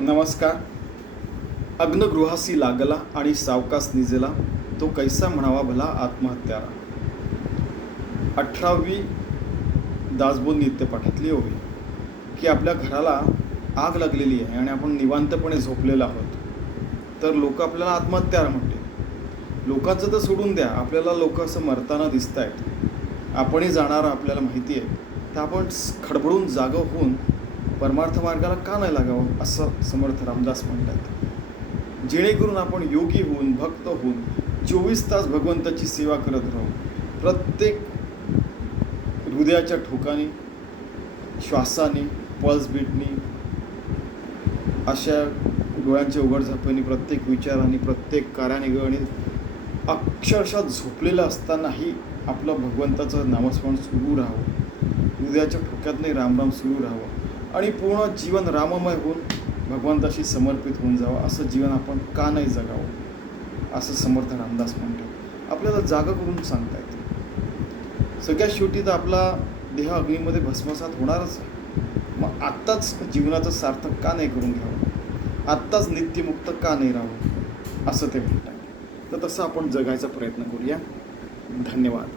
नमस्कार. अग्नगृहासी लागला आणि सावकास निजेला, तो कैसा म्हणावा भला आत्महत्यारा. 18वी दासबोध नित्यपाठातली ओवी की आपल्या घराला आग लागलेली आहे आणि आपण निवांतपणे झोपलेलो आहोत, तर लोक आपल्याला आत्महत्यारा म्हणते. लोकांचं तर सोडून द्या, आपल्याला लोक असं मरताना दिसत आहेत, आपणही जाणार आपल्याला माहिती आहे, तर आपण खडबडून जागं होऊन परमार्थ मार्गाला का नाही लागावं असं समर्थ रामदास म्हणतात. जेणेकरून आपण योगी होऊन भक्त होऊन 24 तास भगवंताची सेवा करत राहू. प्रत्येक हृदयाच्या ठोकाने, श्वासाने, पल्स बीटनी, अशा डोळ्यांच्या उघडझापेने, प्रत्येक विचाराने, प्रत्येक कार्याने आणि अक्षरशः झोपलेलं असतानाही आपलं भगवंताचं नामस्मरण सुरू राहावं. हृदयाच्या ठोक्यातही रामराम सुरू राहावं आणि पूर्ण जीवन राममय होऊन भगवंताशी समर्पित होऊन जावं. असं जीवन आपण का नाही जगावं असं समर्थ रामदास म्हणतात. आपल्याला जागा करून सांगतायत. सगळ्यात शेवटी तर आपला देह अग्नीमध्ये भस्मसात होणारच आहे. मग आत्ताच जीवनाचं सार्थक का नाही करून घ्यावं, आत्ताच नित्यमुक्त का नाही राहावं असं ते म्हणतात. तर तसं आपण जगायचा प्रयत्न करूया. धन्यवाद.